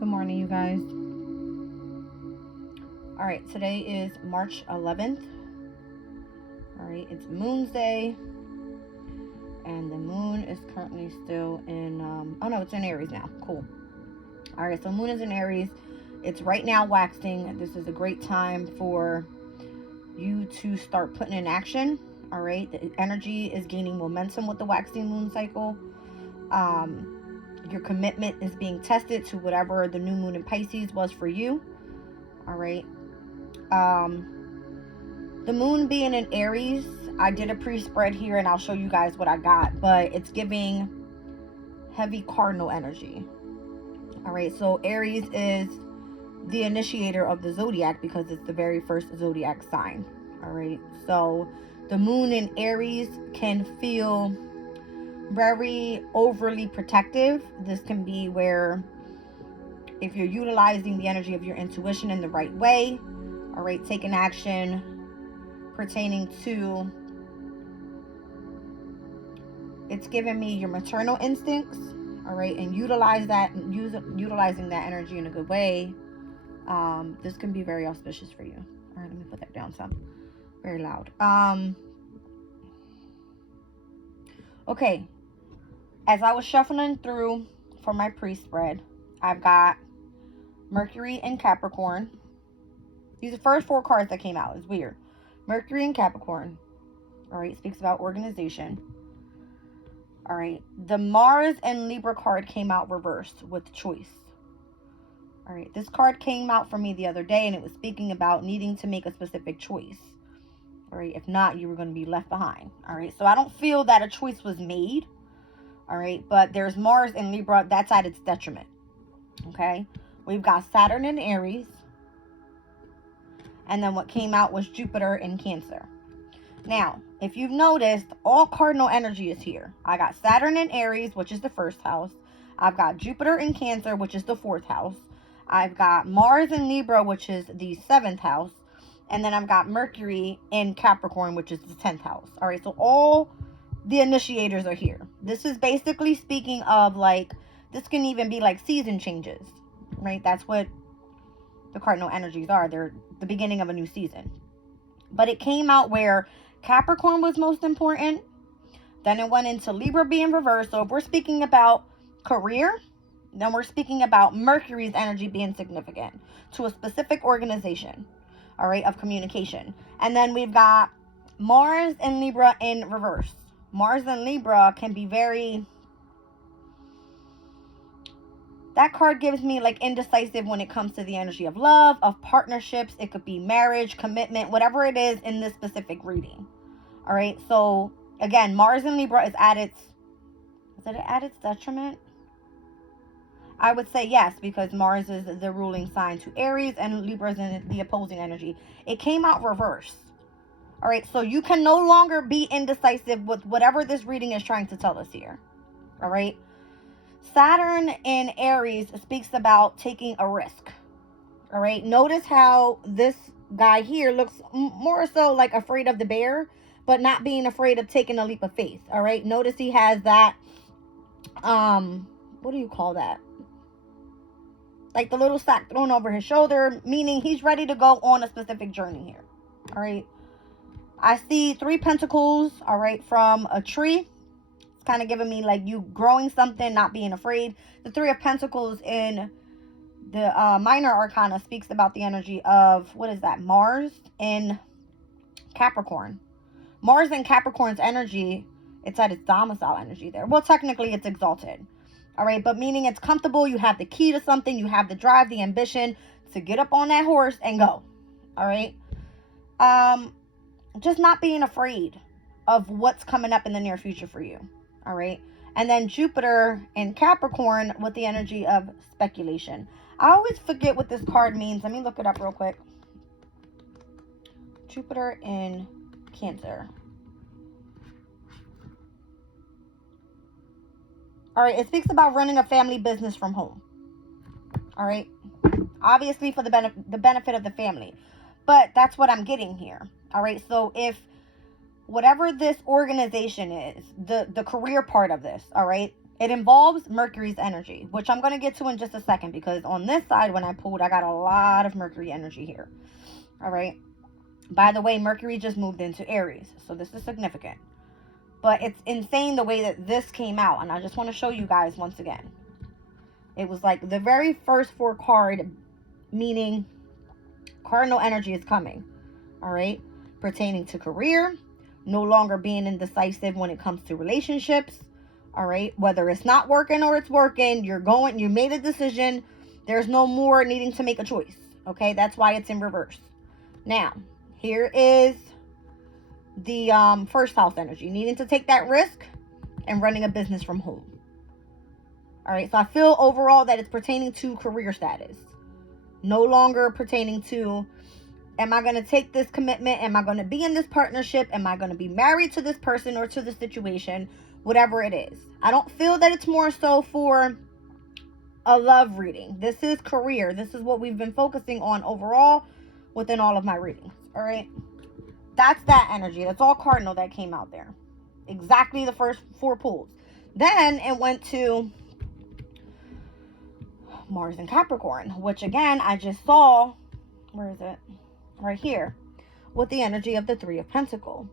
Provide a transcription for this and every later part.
Good morning, you guys. All right, today is March 11th. All right, it's Moon's Day, and the moon is currently still in, oh no, it's in Aries now. Cool. All right, so moon is in Aries. It's right now waxing. This is a great time for you to start putting in action. All right, the energy is gaining momentum with the waxing moon cycle. Your commitment is being tested to whatever the new moon in Pisces was for you. All right. The moon being in Aries, I did a pre-spread here and I'll show you guys what I got, but it's giving heavy cardinal energy. All right, so Aries is the initiator of the zodiac because it's the very first zodiac sign. All right, so the moon in Aries can feel very overly protective. This can be where if you're utilizing the energy of your intuition in the right way, all right, taking action pertaining to, it's giving me your maternal instincts, all right, and utilizing that energy in a good way. This can be very auspicious for you. All right, let me put that down some. Very loud. Okay, as I was shuffling through for my pre-spread, I've got Mercury and Capricorn. These are the first 4 cards that came out. It's weird. Mercury and Capricorn. All right, speaks about organization. All right, the Mars and Libra card came out reversed with choice. All right, this card came out for me the other day and it was speaking about needing to make a specific choice. All right, if not, you were going to be left behind. All right, so I don't feel that a choice was made. All right, but there's Mars and Libra. That's at its detriment. Okay, we've got Saturn in Aries. And then what came out was Jupiter in Cancer. Now, if you've noticed, all cardinal energy is here. I got Saturn in Aries, which is the first house. I've got Jupiter in Cancer, which is the 4th house. I've got Mars in Libra, which is the 7th house. And then I've got Mercury in Capricorn, which is the 10th house. All right, so all the initiators are here. This is basically speaking of, like, this can even be like season changes, right? That's what the cardinal energies are. They're the beginning of a new season. But it came out where Capricorn was most important. Then it went into Libra being reversed. So if we're speaking about career, then we're speaking about Mercury's energy being significant to a specific organization, all right, of communication. And then we've got Mars and Libra in reverse. Mars and Libra can be very, that card gives me like indecisive when it comes to the energy of love, of partnerships. It could be marriage, commitment, whatever it is in this specific reading. All right, so again, Mars and Libra is at its detriment? I would say yes, because Mars is the ruling sign to Aries and Libra is in the opposing energy. It came out reverse. All right, so you can no longer be indecisive with whatever this reading is trying to tell us here. All right. Saturn in Aries speaks about taking a risk. All right. Notice how this guy here looks more so like afraid of the bear, but not being afraid of taking a leap of faith. All right. Notice he has that, what do you call that? Like the little sack thrown over his shoulder, meaning he's ready to go on a specific journey here. All right. I see 3 pentacles, all right, from a tree. It's kind of giving me like you growing something, not being afraid. The 3 of Pentacles in the minor arcana speaks about the energy of, what is that, Mars in Capricorn. Mars in Capricorn's energy, it's at its domicile energy there. Well, technically it's exalted. All right, but meaning it's comfortable. You have the key to something. You have the drive, the ambition to get up on that horse and go. All right. Just not being afraid of what's coming up in the near future for you. All right. And then Jupiter in Capricorn with the energy of speculation. I always forget what this card means. Let me look it up real quick. Jupiter in Cancer. All right. It speaks about running a family business from home. All right. Obviously for the benefit of the family. But that's what I'm getting here. All right. So if whatever this organization is, the career part of this, all right, It involves Mercury's energy, which I'm going to get to in just a second, because on this side, when I pulled, I got a lot of Mercury energy here. All right. By the way, Mercury just moved into Aries, so this is significant. But it's insane the way that this came out, and I just want to show you guys once again. It was like the very first 4 card, meaning cardinal energy is coming. All right. Pertaining to career, no longer being indecisive when it comes to relationships. All right. Whether it's not working or it's working, you made a decision. There's no more needing to make a choice. Okay. That's why it's in reverse. Now, here is the first house energy, needing to take that risk and running a business from home. All right. So I feel overall that it's pertaining to career status. No longer pertaining to, am I going to take this commitment? Am I going to be in this partnership? Am I going to be married to this person or to the situation? Whatever it is. I don't feel that it's more so for a love reading. This is career. This is what we've been focusing on overall within all of my readings. All right. That's that energy. That's all cardinal that came out there. Exactly the first 4 pulls. Then it went to Mars and Capricorn, which again, I just saw, where is it? Right here, with the energy of the 3 of Pentacles.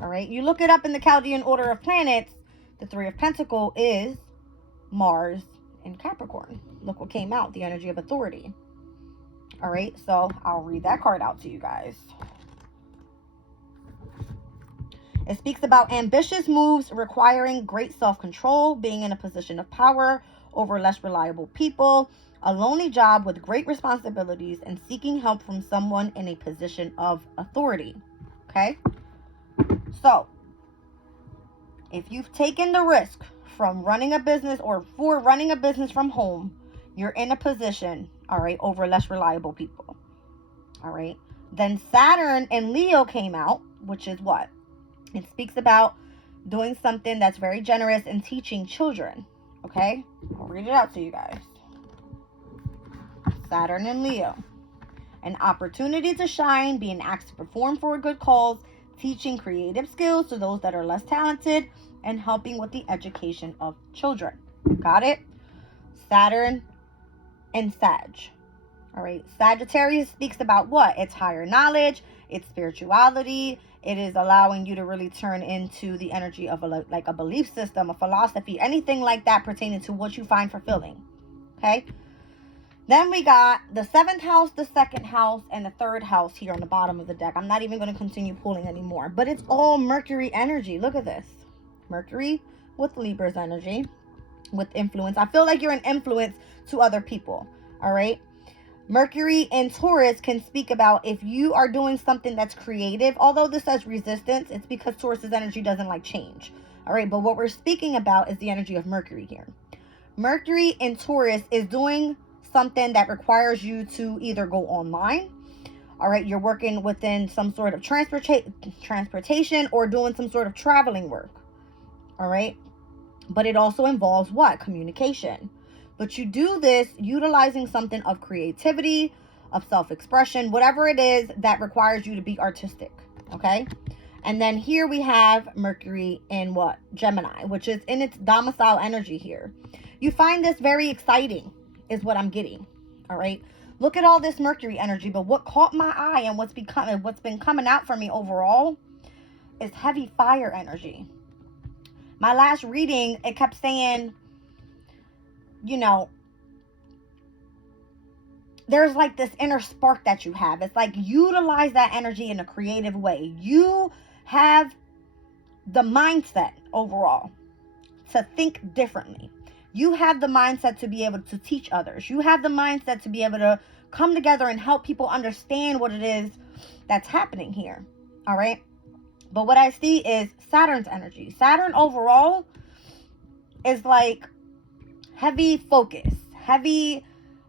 All right. You look it up in the Chaldean order of planets. The 3 of Pentacles is Mars in Capricorn. Look what came out, the energy of authority. All right. So I'll read that card out to you guys. It speaks about ambitious moves requiring great self-control, being in a position of power over less reliable people, a lonely job with great responsibilities, and seeking help from someone in a position of authority. Okay? So, if you've taken the risk from running a business or for running a business from home, you're in a position, all right, over less reliable people. All right? Then Saturn and Leo came out, which is what? It speaks about doing something that's very generous and teaching children. Okay? I'll read it out to you guys. Saturn and Leo. An opportunity to shine, being asked to perform for a good cause, teaching creative skills to those that are less talented, and helping with the education of children. Got it? Saturn and Sag. All right. Sagittarius speaks about what? It's higher knowledge, it's spirituality. It is allowing you to really turn into the energy of a belief system, a philosophy, anything like that pertaining to what you find fulfilling. Okay. Then we got the 7th house, the 2nd house, and the 3rd house here on the bottom of the deck. I'm not even going to continue pulling anymore, but it's all Mercury energy. Look at this. Mercury with Libra's energy, with influence. I feel like you're an influence to other people. All right. Mercury in Taurus can speak about if you are doing something that's creative. Although this says resistance, it's because Taurus's energy doesn't like change. All right. But what we're speaking about is the energy of Mercury here. Mercury in Taurus is doing something that requires you to either go online. All right. You're working within some sort of transportation or doing some sort of traveling work. All right. But it also involves what? Communication. But you do this utilizing something of creativity, of self-expression, whatever it is that requires you to be artistic. Okay. And then here we have Mercury in what? Gemini, which is in its domicile energy here. You find this very exciting is what I'm getting. All right. Look at all this Mercury energy. But what caught my eye and what's been coming out for me overall is heavy fire energy. My last reading, it kept saying, you know, there's like this inner spark that you have. It's like utilize that energy in a creative way. You have the mindset overall to think differently. You have the mindset to be able to teach others. You have the mindset to be able to come together and help people understand what it is that's happening here. All right. But what I see is Saturn's energy. Saturn overall is like heavy focus, heavy,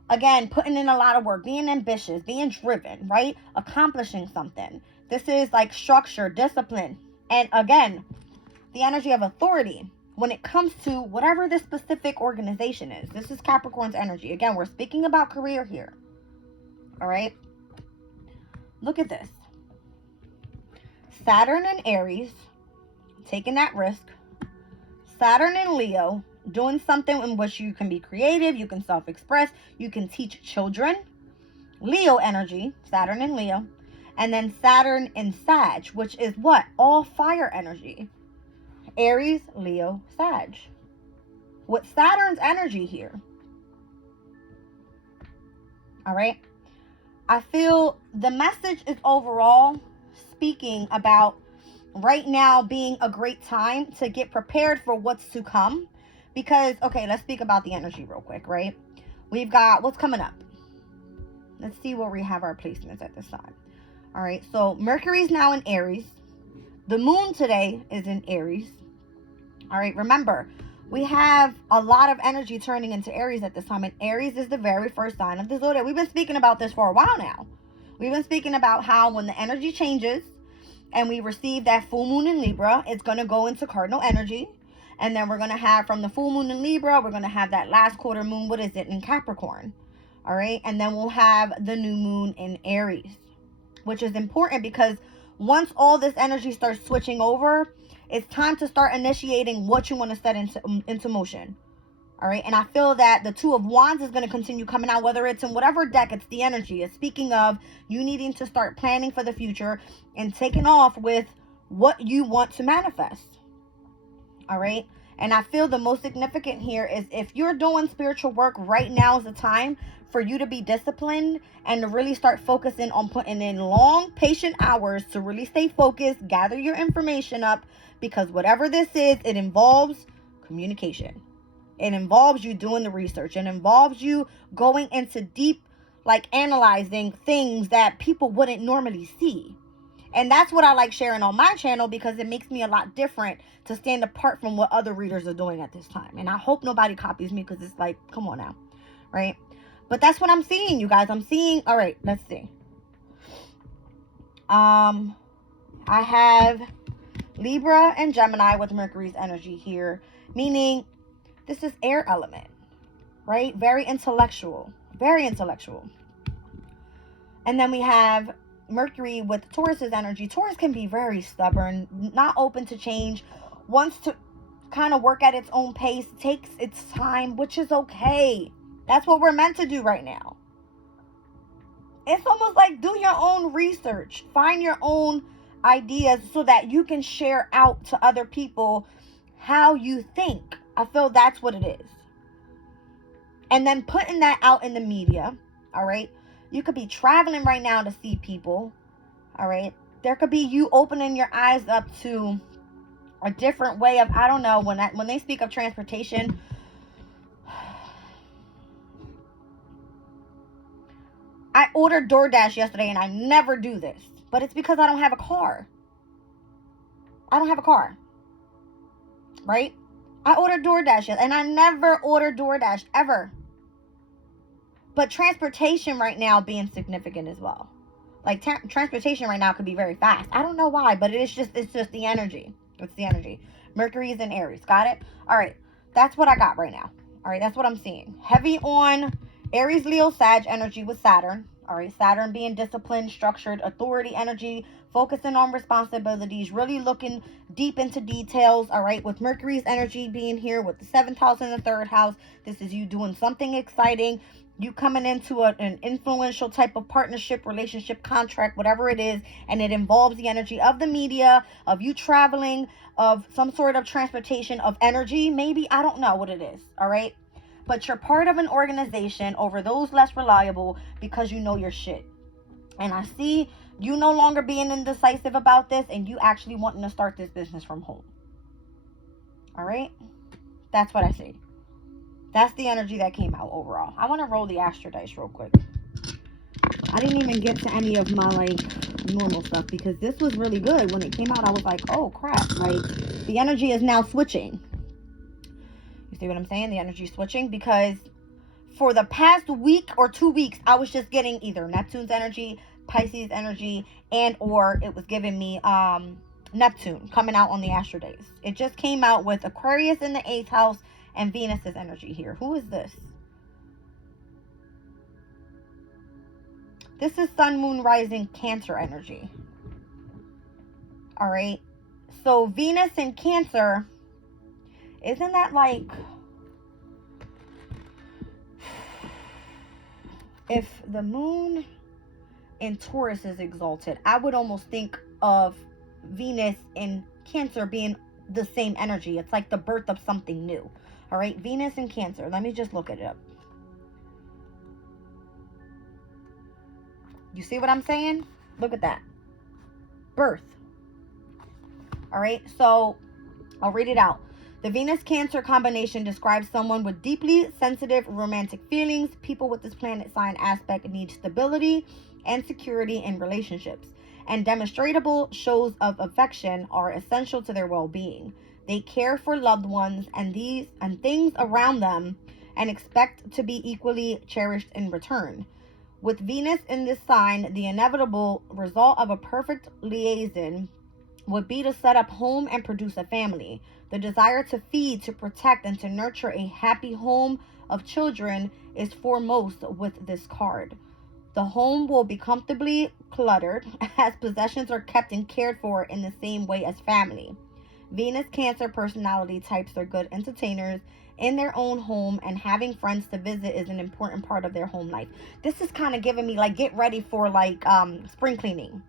again, putting in a lot of work, being ambitious, being driven, right? Accomplishing something. This is like structure, discipline. And again, the energy of authority when it comes to whatever this specific organization is. This is Capricorn's energy. Again, we're speaking about career here. All right. Look at this. Saturn and Aries, taking that risk. Saturn in Leo, doing something in which you can be creative, you can self-express, you can teach children. Leo energy, Saturn in Leo. And then Saturn in Sag, which is what? All fire energy. Aries, Leo, Sag. With Saturn's energy here. All right. I feel the message is overall speaking about right now being a great time to get prepared for what's to come. Because, okay, let's speak about the energy real quick, right? We've got what's coming up. Let's see where we have our placements at this time. All right, so Mercury's now in Aries. The moon today is in Aries. All right, remember, we have a lot of energy turning into Aries at this time. And Aries is the very first sign of the zodiac. We've been speaking about this for a while now. We've been speaking about how when the energy changes and we receive that full moon in Libra, it's going to go into cardinal energy. And then we're going to have from the full moon in Libra, we're going to have that last quarter moon, what is it, in Capricorn. All right, and then we'll have the new moon in Aries, which is important because once all this energy starts switching over, it's time to start initiating what you want to set into motion. All right, and I feel that the Two of Wands is going to continue coming out, whether it's in whatever deck, it's the energy. It's speaking of you needing to start planning for the future and taking off with what you want to manifest. All right, and I feel the most significant here is if you're doing spiritual work, right now is the time for you to be disciplined and to really start focusing on putting in long, patient hours to really stay focused, gather your information up, because whatever this is, it involves communication. It involves you doing the research. It involves you going into deep, like analyzing things that people wouldn't normally see. And that's what I like sharing on my channel because it makes me a lot different to stand apart from what other readers are doing at this time. And I hope nobody copies me because it's like, come on now, right? But that's what I'm seeing, you guys. I'm seeing, all right, let's see. I have Libra and Gemini with Mercury's energy here, meaning this is air element, right? Very intellectual, very intellectual. And then we have Mercury with Taurus's energy. Taurus can be very stubborn, not open to change, wants to kind of work at its own pace, takes its time, which is okay. That's what we're meant to do right now. It's almost like do your own research, find your own ideas so that you can share out to other people how you think. I feel that's what it is. And then putting that out in the media, all right? You could be traveling right now to see people, all right? There could be you opening your eyes up to a different way of, I don't know, when they speak of transportation, I ordered DoorDash yesterday and I never do this, but it's because I don't have a car. I don't have a car, right? I ordered DoorDash and I never ordered DoorDash ever. But transportation right now being significant as well. Like transportation right now could be very fast. I don't know why, but it's just the energy. It's the energy. Mercury is in Aries. Got it? All right. That's what I got right now. All right. That's what I'm seeing. Heavy on Aries, Leo, Sag energy with Saturn. All right. Saturn being disciplined, structured, authority energy, focusing on responsibilities, really looking deep into details. All right. With Mercury's energy being here with the 7th house and the 3rd house, this is you doing something exciting. You coming into an influential type of partnership, relationship, contract, whatever it is, and it involves the energy of the media, of you traveling, of some sort of transportation, of energy, maybe, I don't know what it is, all right? But you're part of an organization over those less reliable because you know your shit. And I see you no longer being indecisive about this and you actually wanting to start this business from home. All right? That's what I see. That's the energy that came out overall. I want to roll the Astro dice real quick. I didn't even get to any of my, like, normal stuff because this was really good. When it came out, I was like, oh, crap. Like, the energy is now switching. You see what I'm saying? The energy is switching because for the past week or 2 weeks, I was just getting either Neptune's energy, Pisces energy, and or it was giving me Neptune coming out on the Astro dice. It just came out with Aquarius in the 8th house and Venus's energy here. Who is this? This is Sun, Moon, Rising, Cancer energy. All right. So Venus in Cancer Isn't that like, if the moon in Taurus is exalted, I would almost think of Venus in Cancer being the same energy. It's like the birth of something new. All right, Venus in Cancer. Let me just look it up. You see what I'm saying? Look at that. Birth. All right, so I'll read it out. The Venus-Cancer combination describes someone with deeply sensitive romantic feelings. People with this planet sign aspect need stability and security in relationships, and demonstrable shows of affection are essential to their well-being. They care for loved ones and things around them and expect to be equally cherished in return. With Venus in this sign, the inevitable result of a perfect liaison would be to set up home and produce a family. The desire to feed, to protect, and to nurture a happy home of children is foremost with this card. The home will be comfortably cluttered as possessions are kept and cared for in the same way as family. Venus Cancer personality types are good entertainers in their own home, and having friends to visit is an important part of their home life. This is kind of giving me like, get ready for like spring cleaning.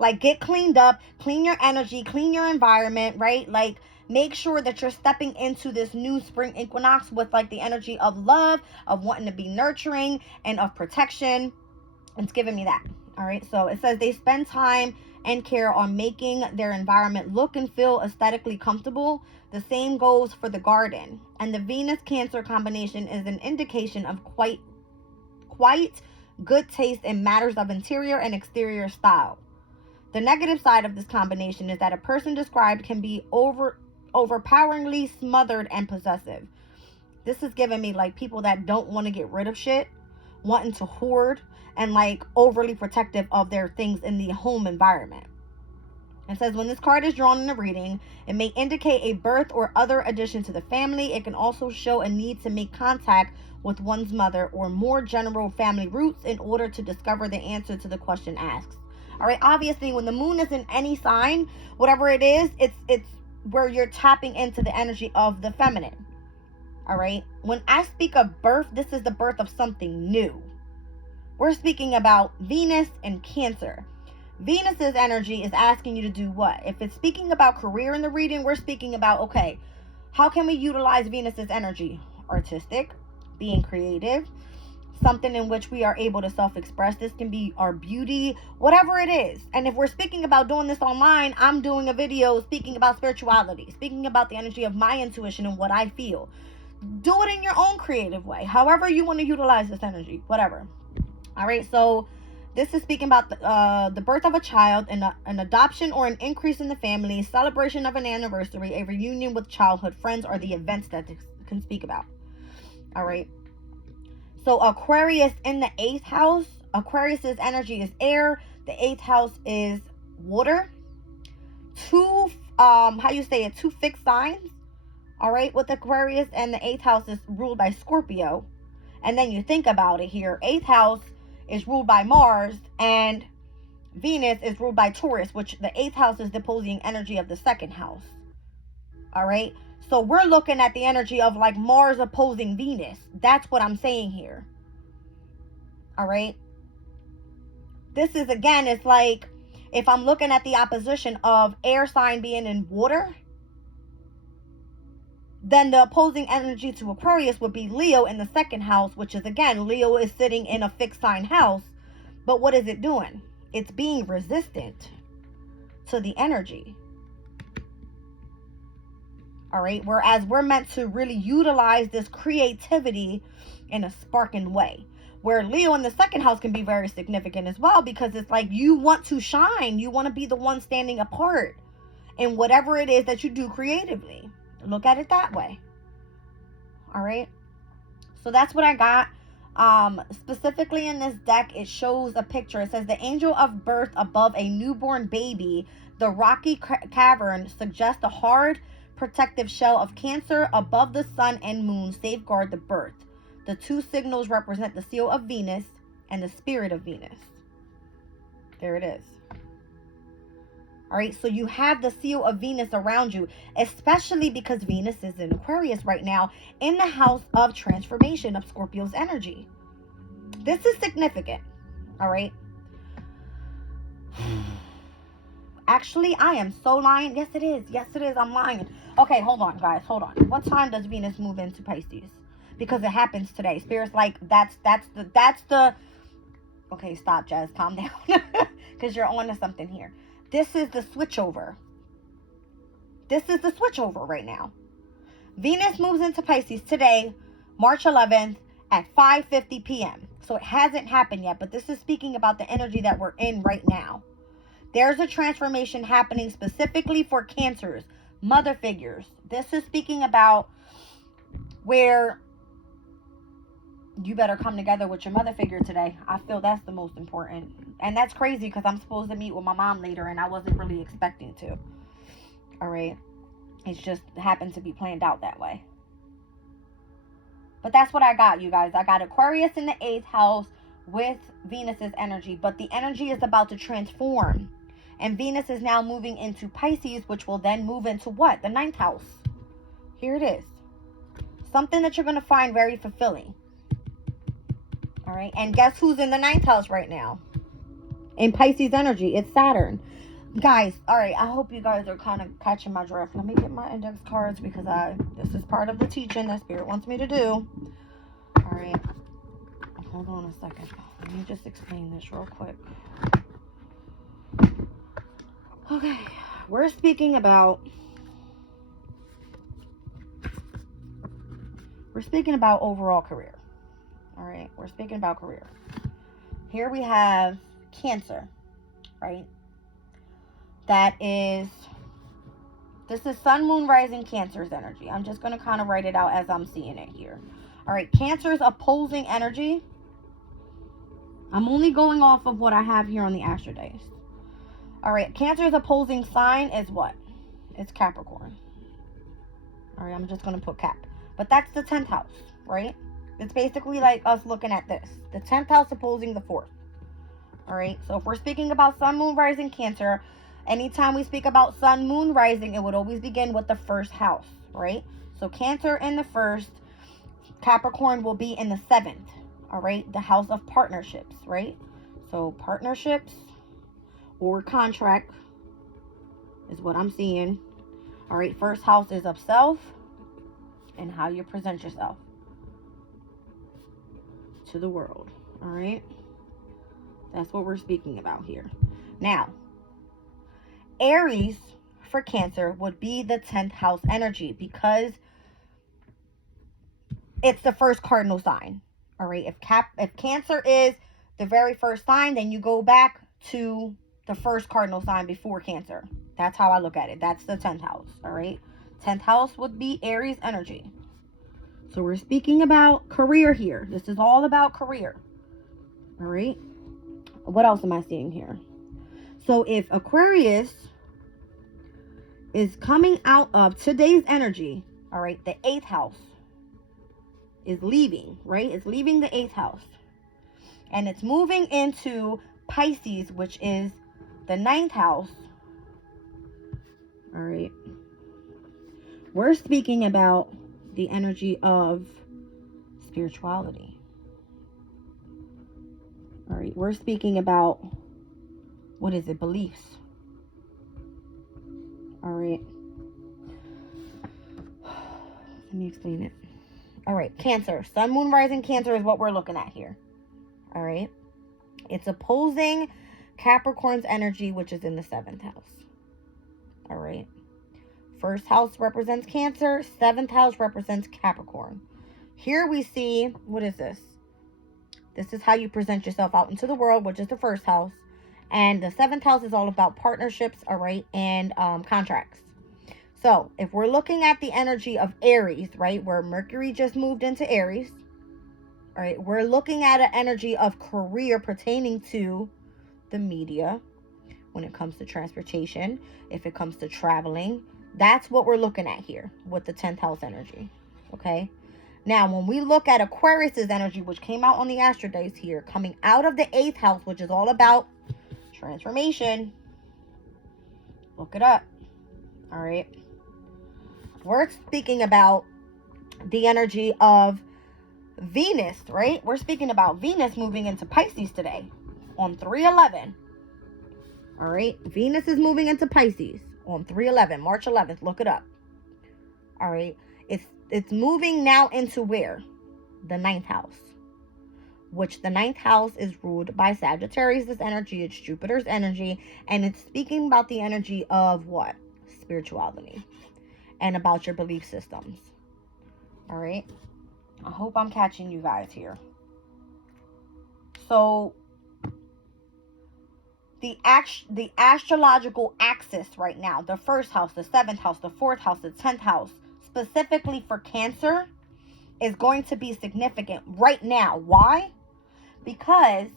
Like, get cleaned up, clean your energy, clean your environment, right? Like, make sure that you're stepping into this new spring equinox with like the energy of love, of wanting to be nurturing, and of protection. It's giving me that. All right, so it says they spend time and care on making their environment look and feel aesthetically comfortable. The same goes for the garden. And the Venus Cancer combination is an indication of quite good taste in matters of interior and exterior style. The negative side of this combination is that a person described can be overpoweringly smothered and possessive. This is giving me like people that don't want to get rid of shit, wanting to hoard, and like overly protective of their things in the home environment. It says when this card is drawn in a reading, it may indicate a birth or other addition to the family. It can also show a need to make contact with one's mother or more general family roots in order to discover the answer to the question asked. All right, obviously when the moon is in any sign, whatever it is, it's where you're tapping into the energy of the feminine. All right, when I speak of birth, this is the birth of something new. We're speaking about Venus and Cancer. Venus's energy is asking you to do what? If it's speaking about career in the reading, we're speaking about, okay, how can we utilize Venus's energy? Artistic, being creative, something in which we are able to self-express. This can be our beauty, whatever it is. And if we're speaking about doing this online, I'm doing a video speaking about spirituality, speaking about the energy of my intuition and what I feel. Do it in your own creative way, however you want to utilize this energy, whatever. All right, so this is speaking about the birth of a child, an adoption or an increase in the family, celebration of an anniversary, a reunion with childhood friends, or the events that this can speak about. All right. So Aquarius in the 8th house, Aquarius's energy is air. The 8th house is water. Two fixed signs. All right, with Aquarius, and the 8th house is ruled by Scorpio. And then you think about it here. 8th house is ruled by Mars, and Venus is ruled by Taurus, which the 8th house is the opposing energy of the 2nd house. All right. So we're looking at the energy of like Mars opposing Venus. That's what I'm saying here. All right. This is, again, it's like if I'm looking at the opposition of air sign being in water, then the opposing energy to Aquarius would be Leo in the 2nd house, which is, again, Leo is sitting in a fixed sign house. But what is it doing? It's being resistant to the energy. All right, whereas we're meant to really utilize this creativity in a sparking way, where Leo in the 2nd house can be very significant as well, because it's like you want to shine, you want to be the one standing apart in whatever it is that you do creatively. Look at it that way. All right, so that's what I got. Specifically in this deck, it shows a picture. It says the angel of birth above a newborn baby. The rocky cavern suggests a hard protective shell of Cancer above the sun and moon safeguard the birth. The two signals represent the seal of Venus and the spirit of Venus. There it is. All right, so you have the seal of Venus around you, especially because Venus is in Aquarius right now in the house of transformation of Scorpio's energy. This is significant. All right. Actually, I am so lying. Yes, it is. Yes, it is. I'm lying. Okay, hold on, guys. Hold on. What time does Venus move into Pisces? Because it happens today. Spirit's like, that's the. Okay, stop, Jazz. Calm down. Because you're on to something here. This is the switchover. This is the switchover right now. Venus moves into Pisces today, March 11th at 5:50 p.m. So it hasn't happened yet, but this is speaking about the energy that we're in right now. There's a transformation happening specifically for Cancers, mother figures. This is speaking about where you better come together with your mother figure today. I feel that's the most important. And that's crazy because I'm supposed to meet with my mom later and I wasn't really expecting to. All right. It's just happened to be planned out that way. But that's what I got, you guys. I got Aquarius in the 8th house with Venus's energy. But the energy is about to transform. And Venus is now moving into Pisces, which will then move into what? The 9th house. Here it is. Something that you're going to find very fulfilling. All right. And guess who's in the 9th house right now? In Pisces energy. It's Saturn. Guys, all right, I hope you guys are kind of catching my drift. Let me get my index cards because this is part of the teaching that Spirit wants me to do. All right. Hold on a second. Let me just explain this real quick. Okay. We're speaking about overall career. All right. We're speaking about career. Here we have Cancer, right? This is Sun, Moon, Rising, Cancer's energy. I'm just going to kind of write it out as I'm seeing it here. All right, Cancer's opposing energy. I'm only going off of what I have here on the Astro Dice. All right, Cancer's opposing sign is what? It's Capricorn. All right, I'm just going to put Cap. But that's the 10th house, right? It's basically like us looking at this. The 10th house opposing the 4th. All right, so if we're speaking about Sun, Moon, Rising, Cancer, anytime we speak about Sun, Moon, Rising, it would always begin with the 1st house, right? So Cancer in the 1st, Capricorn will be in the 7th, all right? The house of partnerships, right? So partnerships or contract is what I'm seeing. All right, 1st house is of self and how you present yourself to the world, all right? That's what we're speaking about here. Now, Aries for Cancer would be the 10th house energy because it's the 1st cardinal sign. All right. If Cancer is the very 1st sign, then you go back to the 1st cardinal sign before Cancer. That's how I look at it. That's the 10th house. All right. 10th house would be Aries energy. So we're speaking about career here. This is all about career. All right. What else am I seeing here? So if Aquarius is coming out of today's energy, all right, the 8th house is leaving, right? It's leaving the 8th house. And it's moving into Pisces, which is the 9th house. All right. We're speaking about the energy of spirituality. All right. We're speaking about, what is it? Beliefs. All right. Let me explain it. All right. Cancer. Sun, Moon, Rising, Cancer is what we're looking at here. All right. It's opposing Capricorn's energy, which is in the 7th house. All right. 1st house represents Cancer. 7th house represents Capricorn. Here we see, what is this? This is how you present yourself out into the world, which is the 1st house. And the 7th house is all about partnerships, all right, and contracts. So if we're looking at the energy of Aries, right, where Mercury just moved into Aries, all right, we're looking at an energy of career pertaining to the media when it comes to transportation, if it comes to traveling. That's what we're looking at here with the 10th house energy, okay? Now, when we look at Aquarius's energy, which came out on the Astro Dice here, coming out of the 8th house, which is all about transformation, Look it up. All right. We're speaking about the energy of Venus, right? We're speaking about Venus moving into Pisces today on 3/11. All right. Venus is moving into Pisces on 3/11, March 11th. Look it up. All right. It's moving now into where? The 9th house. Which the 9th house is ruled by Sagittarius' energy. It's Jupiter's energy. And it's speaking about the energy of what? Spirituality. And about your belief systems. All right. I hope I'm catching you guys here. So, the astrological axis right now, the 1st house, the 7th house, the 4th house, the 10th house, specifically for Cancer, is going to be significant right now. Why? Because,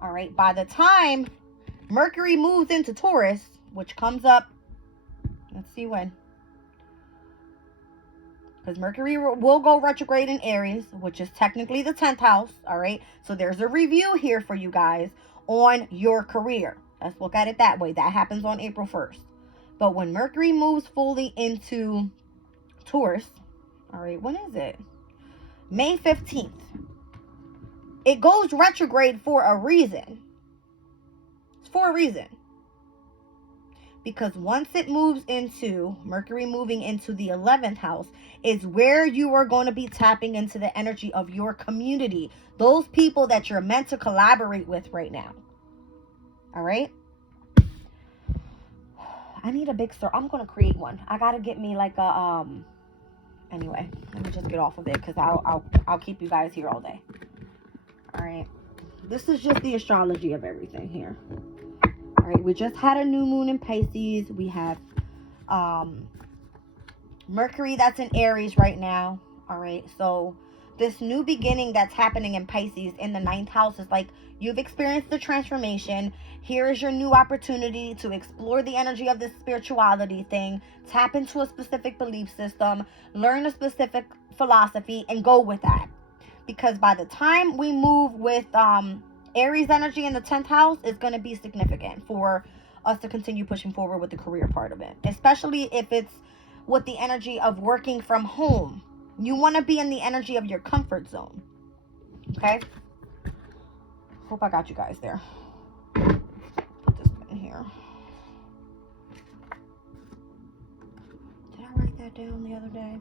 all right, by the time Mercury moves into Taurus, which comes up, let's see when. Because Mercury will go retrograde in Aries, which is technically the 10th house, all right? So there's a review here for you guys on your career. Let's look at it that way. That happens on April 1st. But when Mercury moves fully into Taurus, all right, when is it? May 15th. It goes retrograde for a reason. It's for a reason. Because once it moves into, Mercury moving into the 11th house, is where you are going to be tapping into the energy of your community. Those people that you're meant to collaborate with right now. All right? I need a big star. I'm going to create one. I got to get me like a, anyway, let me just get off of it because I'll keep you guys here all day. All right. This is just the astrology of everything here. All right. We just had a new moon in Pisces. We have Mercury that's in Aries right now. All right. So this new beginning that's happening in Pisces in the 9th house is like you've experienced the transformation. Here is your new opportunity to explore the energy of this spirituality thing. Tap into a specific belief system. Learn a specific philosophy and go with that. Because by the time we move with Aries energy in the 10th house, it's going to be significant for us to continue pushing forward with the career part of it. Especially if it's with the energy of working from home. You want to be in the energy of your comfort zone. Okay? Hope I got you guys there. Put this in here. Did I write that down the other day?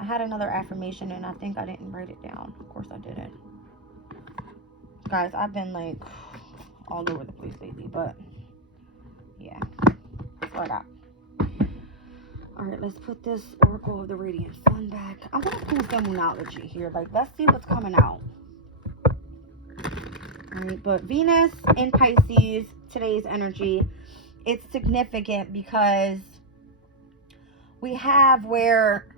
I had another affirmation and I think I didn't write it down. Of course I didn't. Guys, I've been like all over the place lately, but yeah. That's what I got. Alright, let's put this Oracle of the Radiant Sun back. I want to do demonology here. Like, let's see what's coming out. Alright, but Venus in Pisces, today's energy, it's significant because we have where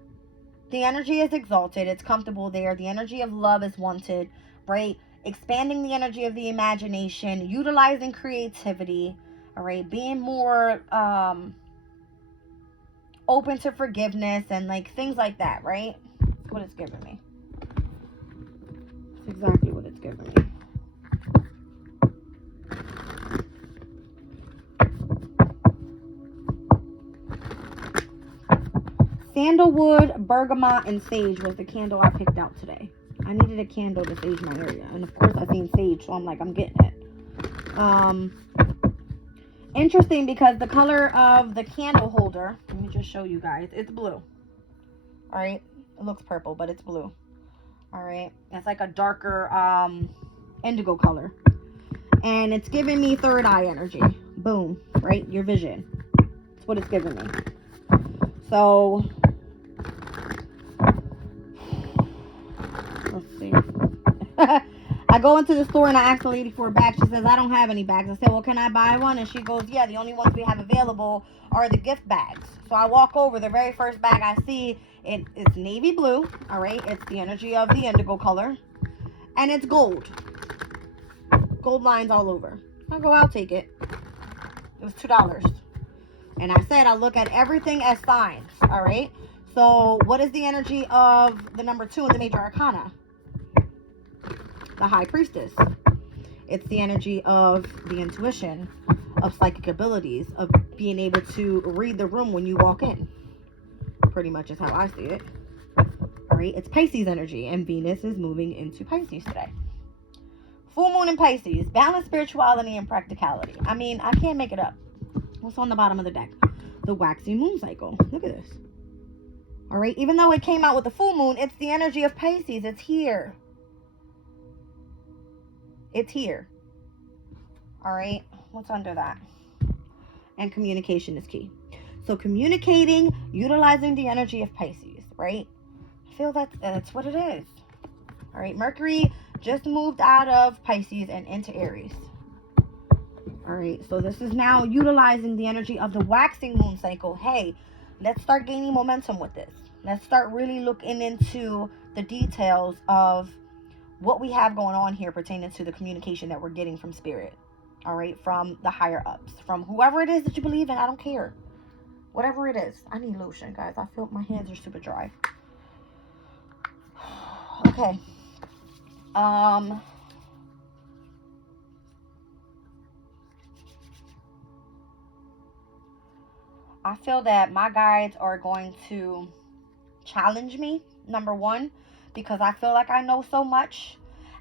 the energy is exalted, it's comfortable there. The energy of love is wanted, right? Expanding the energy of the imagination, utilizing creativity, all right? Being more open to forgiveness and like things like that, right? That's what it's giving me. That's exactly what it's giving me. Sandalwood, bergamot, and sage was the candle I picked out today. I needed a candle to sage my area. And of course I seen sage, so I'm like, I'm getting it. Interesting because the color of the candle holder, let me just show you guys. It's blue. Alright. It looks purple, but it's blue. Alright. It's like a darker indigo color. And it's giving me third eye energy. Boom. Right? Your vision. That's what it's giving me. So, let's see. I go into the store and I ask the lady for a bag. She says, I don't have any bags. I said, well, can I buy one? And she goes, yeah, the only ones we have available are the gift bags. So I walk over. The very first bag I see, it's navy blue. All right. It's the energy of the indigo color. And it's gold. Gold lines all over. I go, I'll take it. It was $2. And I said, I look at everything as signs. All right. So what is the energy of the number 2 in the major arcana? The High Priestess. It's the energy of the intuition, of psychic abilities, of being able to read the room when you walk in. Pretty much is how I see it. All right, it's Pisces energy, and Venus is moving into Pisces today. Full moon in Pisces, balance spirituality and practicality. I mean, I can't make it up. What's on the bottom of the deck? The waxing moon cycle. Look at this. All right, even though it came out with the full moon, it's the energy of Pisces. It's here. It's here. All right, what's under that? And communication is key. So communicating, utilizing the energy of Pisces, right? I feel that's what it is. All right, Mercury just moved out of Pisces and into Aries. All right, so this is now utilizing the energy of the waxing moon cycle. Hey, let's start gaining momentum with this. Let's start really looking into the details of what we have going on here pertaining to the communication that we're getting from spirit. All right, from the higher ups, from whoever it is that you believe in. I don't care. Whatever it is. I need lotion, guys. I feel my hands are super dry. Okay. I feel that my guides are going to challenge me, number one, because I feel like I know so much,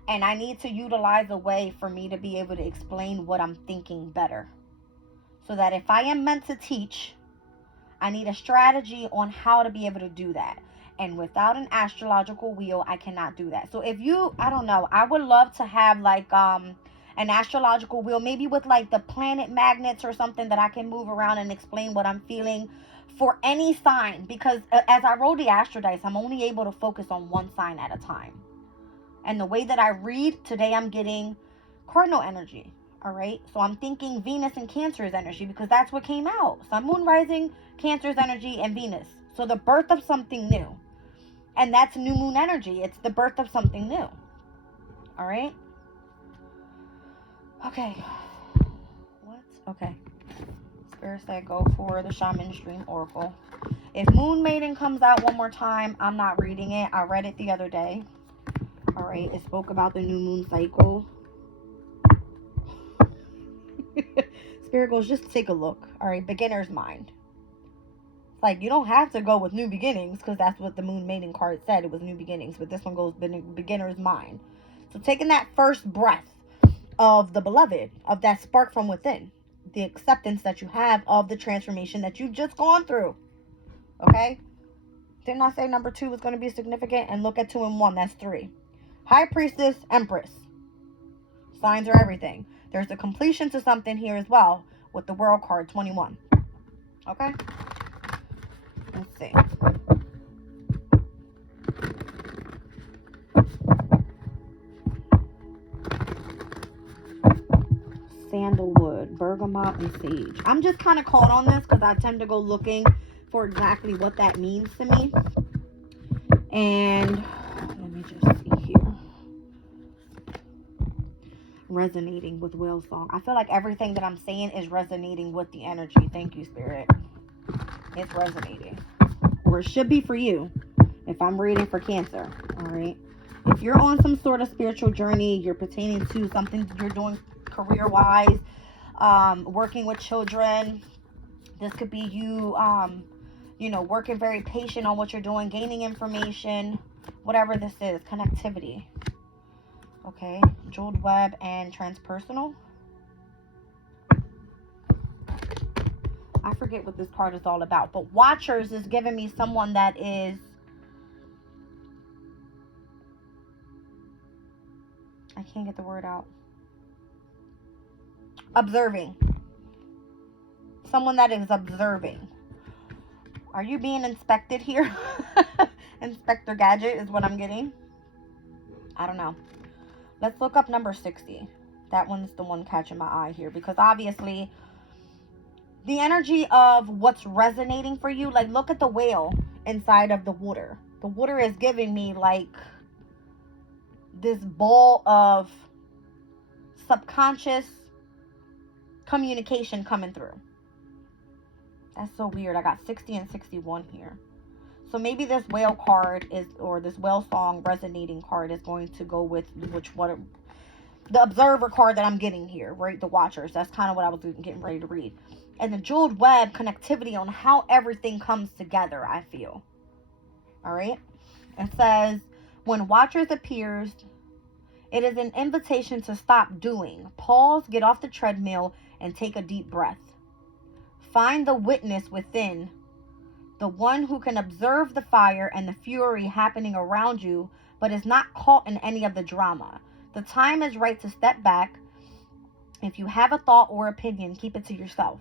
and I need to utilize a way for me to be able to explain what I'm thinking better. So that if I am meant to teach, I need a strategy on how to be able to do that. And without an astrological wheel, I cannot do that. So if you, I don't know, I would love to have like an astrological wheel, maybe with like the planet magnets or something that I can move around and explain what I'm feeling for any sign. Because as I roll the astro dice, I'm only able to focus on one sign at a time. And the way that I read, today I'm getting cardinal energy. All right, so I'm thinking Venus and Cancer's energy because that's what came out. Sun, Moon, Rising, Cancer's energy, and Venus. So the birth of something new. And that's new moon energy. It's the birth of something new. All right. Okay. What? Okay. Spirit said go for the Shaman Stream Oracle. If Moon Maiden comes out one more time, I'm not reading it. I read it the other day. All right. It spoke about the new moon cycle. Spirit goes, just take a look. All right. Beginner's mind. Like, you don't have to go with new beginnings because that's what the Moon Maiden card said. It was new beginnings. But this one goes beginner's mind. So taking that first breath of the beloved, of that spark from within, the acceptance that you have of the transformation that you've just gone through. Okay? Didn't I say number 2 was going to be significant? And look at 2 and 1. That's 3. High Priestess, Empress. Signs are everything. There's a completion to something here as well with the World card, 21. Okay? Let's see. Sandalwood, bergamot, and sage. I'm just kind of caught on this because I tend to go looking for exactly what that means to me. And let me just see here. Resonating with Whale Song. I feel like everything that I'm saying is resonating with the energy. Thank you, Spirit. It's resonating. Or it should be for you if I'm reading for Cancer. All right. If you're on some sort of spiritual journey, you're pertaining to something you're doing career-wise, working with children. This could be you, you know, working very patient on what you're doing, gaining information, whatever this is, connectivity. Okay. Jeweled web and transpersonal. I forget what this card is all about, but Watchers is giving me someone that is I can't get the word out. Observing. Someone that is observing. Are you being inspected here? Inspector Gadget is what I'm getting. I don't know. Let's look up number 60. That one's the one catching my eye here because obviously the energy of what's resonating for you, like look at the whale inside of the water. The water is giving me like this ball of subconscious communication coming through. That's so weird. I got 60 and 61 here. So maybe this whale card is, or this whale song resonating card is going to go with which one. the observer card that I'm getting here, right? The watchers. That's kind of what I was getting ready to read. And the jeweled web connectivity on how everything comes together, I feel. All right. It says, when watchers appears, it is an invitation to stop doing. Pause, get off the treadmill, and take a deep breath. Find the witness within, the one who can observe the fire and the fury happening around you, but is not caught in any of the drama. The time is right to step back. If you have a thought or opinion, keep it to yourself.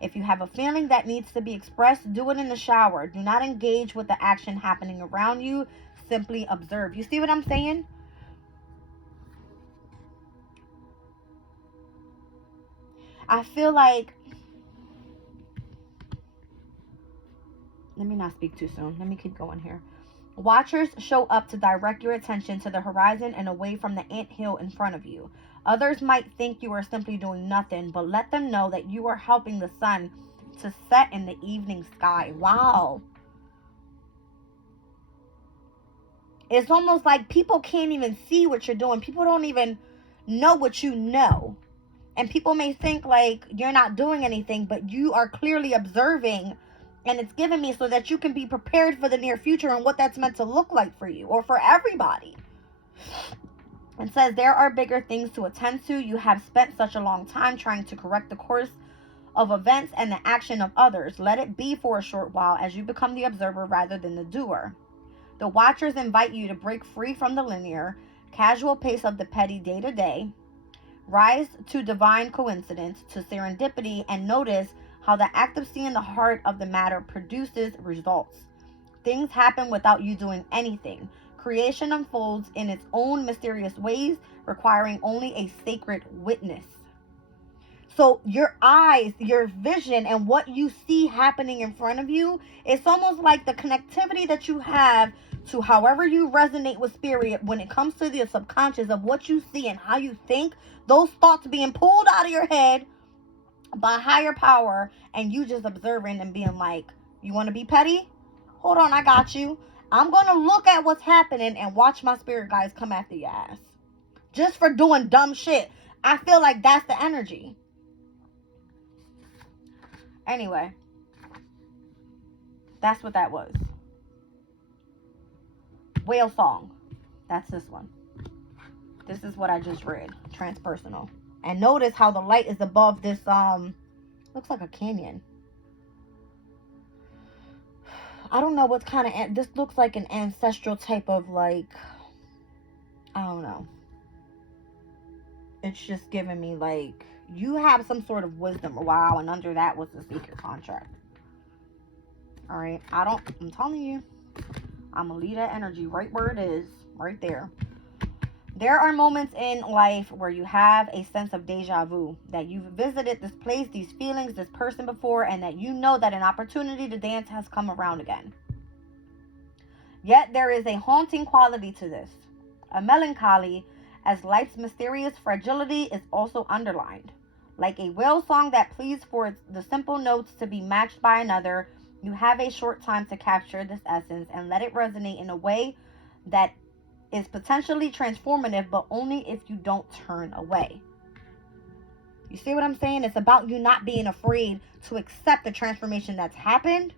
If you have a feeling that needs to be expressed, do it in the shower. Do not engage with the action happening around you. Simply observe. You see what I'm saying? I feel like, let me not speak too soon. Let me keep going here. Watchers show up to direct your attention to the horizon and away from the anthill in front of you. Others might think you are simply doing nothing, but let them know that you are helping the sun to set in the evening sky. Wow. It's almost like people can't even see what you're doing. People don't even know what you know. And people may think like you're not doing anything, but you are clearly observing. And it's given me so that you can be prepared for the near future and what that's meant to look like for you or for everybody. It says there are bigger things to attend to. You have spent such a long time trying to correct the course of events and the action of others. Let it be for a short while as you become the observer rather than the doer. The watchers invite you to break free from the linear, casual pace of the petty day-to-day. Rise to divine coincidence, to serendipity, and notice how the act of seeing the heart of the matter produces results. Things happen without you doing anything. Creation unfolds in its own mysterious ways, requiring only a sacred witness. So your eyes, your vision, and what you see happening in front of you, it's almost like the connectivity that you have to however you resonate with spirit when it comes to the subconscious of what you see and how you think, those thoughts being pulled out of your head by higher power, and you just observing and being like, you want to be petty? Hold on, I got you. I'm going to look at what's happening and watch my spirit guys come after your ass. Just for doing dumb shit. I feel like that's the energy. Anyway. That's what that was. Whale song. That's this one. This is what I just read. Transpersonal. And notice how the light is above this, looks like a canyon. I don't know what kind of, this looks like an ancestral type of, like, I don't know. It's just giving me, like, you have some sort of wisdom. Wow, and under that was the secret contract. Alright, I'm telling you, I'm going to leave that energy right where it is, right there. There are moments in life where you have a sense of deja vu, that you've visited this place, these feelings, this person before, and that you know that an opportunity to dance has come around again. Yet there is a haunting quality to this, a melancholy, as life's mysterious fragility is also underlined. Like a whale song that pleads for the simple notes to be matched by another, you have a short time to capture this essence and let it resonate in a way that is potentially transformative, but only if you don't turn away. You see what I'm saying? It's about you not being afraid to accept the transformation that's happened,